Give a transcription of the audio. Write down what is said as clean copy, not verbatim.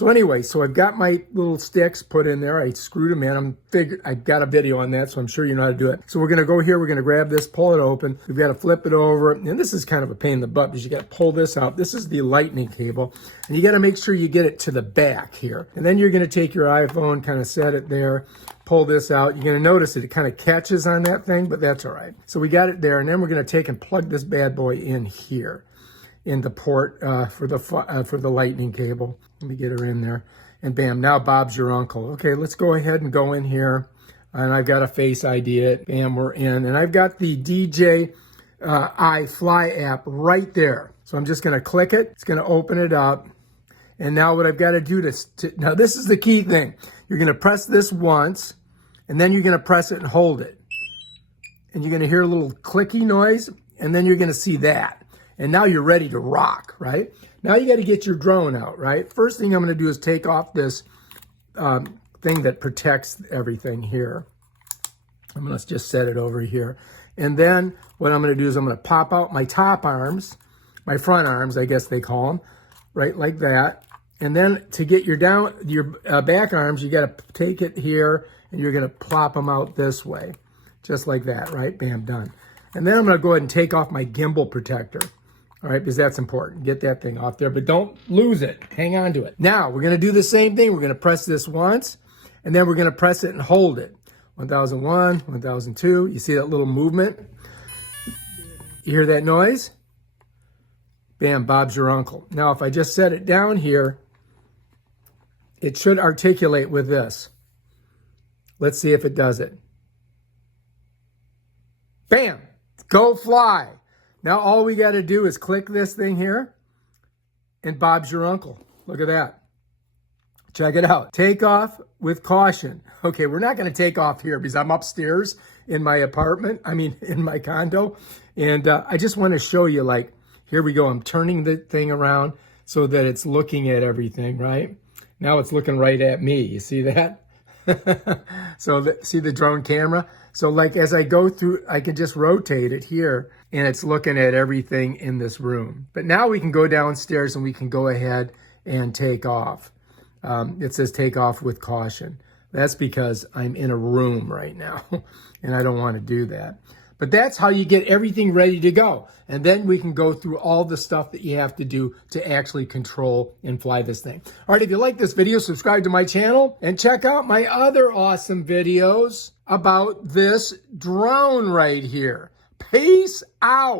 So anyway, so I've got my little sticks put in there. I screwed them in. I've got a video on that, so I'm sure you know how to do it. So we're going to go here. We're going to grab this, pull it open. We've got to flip it over. And this is kind of a pain in the butt because you got to pull this out. This is the lightning cable. And you got to make sure you get it to the back here. And then you're going to take your iPhone, kind of set it there, pull this out. You're going to notice that it kind of catches on that thing, but that's all right. So we got it there. And then we're going to take and plug this bad boy in here, in the port for the lightning cable. Let me get her in there. And bam, now Bob's your uncle. Okay, let's go ahead and go in here. And I've got a Face ID it. Bam, we're in. And I've got the DJI Fly app right there. So I'm just going to click it. It's going to open it up. And now what I've got to do now this is the key thing. You're going to press this once, and then you're going to press it and hold it. And you're going to hear a little clicky noise, and then you're going to see that. And now you're ready to rock, right? Now you got to get your drone out, right? First thing I'm going to do is take off this thing that protects everything here. I'm going to just set it over here. And then what I'm going to do is I'm going to pop out my top arms, my front arms, I guess they call them, right, like that. And then to get your back arms, you got to take it here, and you're going to plop them out this way, just like that, right? Bam, done. And then I'm going to go ahead and take off my gimbal protector. All right, because that's important. Get that thing off there, but don't lose it. Hang on to it. Now, we're going to do the same thing. We're going to press this once, and then we're going to press it and hold it. 1001, 1002. You see that little movement? You hear that noise? Bam, Bob's your uncle. Now, if I just set it down here, it should articulate with this. Let's see if it does it. Bam, go fly. Now all we got to do is click this thing here, and Bob's your uncle. Look at that. Check it out. Take off with caution. Okay, we're not going to take off here because I'm upstairs in my apartment. In my condo. And I just want to show you, like, here we go. I'm turning the thing around so that it's looking at everything, right? Now it's looking right at me. You see that? So see the drone camera? So like as I go through, I can just rotate it here, and it's looking at everything in this room. But now we can go downstairs and we can go ahead and take off. It says take off with caution. That's because I'm in a room right now and I don't want to do that. But that's how you get everything ready to go. And then we can go through all the stuff that you have to do to actually control and fly this thing. All right, if you like this video, subscribe to my channel and check out my other awesome videos about this drone right here. Peace out.